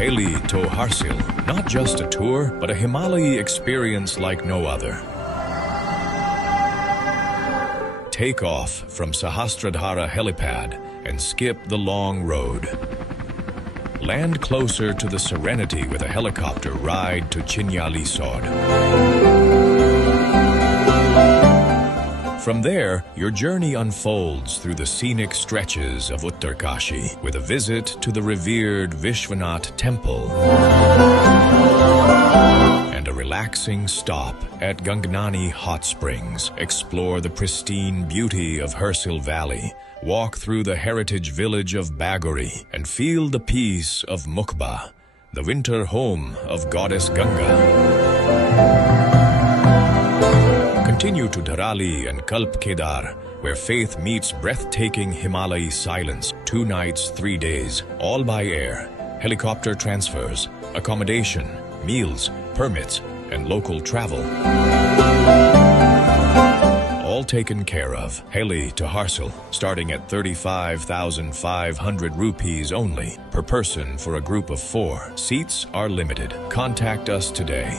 Heli to Harsil, not just a tour, but a Himalaya experience like no other. Take off from Sahastradhara helipad and skip the long road. Land closer to the serenity with a helicopter ride to Chinyalisod. From there, your journey unfolds through the scenic stretches of Uttarakhand with a visit to the revered Vishwanath Temple and a relaxing stop at Gangnani Hot Springs. Explore the pristine beauty of Harsil Valley, walk through the heritage village of Bagori, and feel the peace of Mukba, the winter home of goddess Ganga. Continue to Dharali and Kalp Kedar, where faith meets breathtaking Himalaya silence. 2 nights, 3 days, all by air. Helicopter transfers, accommodation, meals, permits, and local travel. All taken care of. Heli to Harsil, starting at 35,500 rupees only per person for a group of 4. Seats are limited. Contact us today.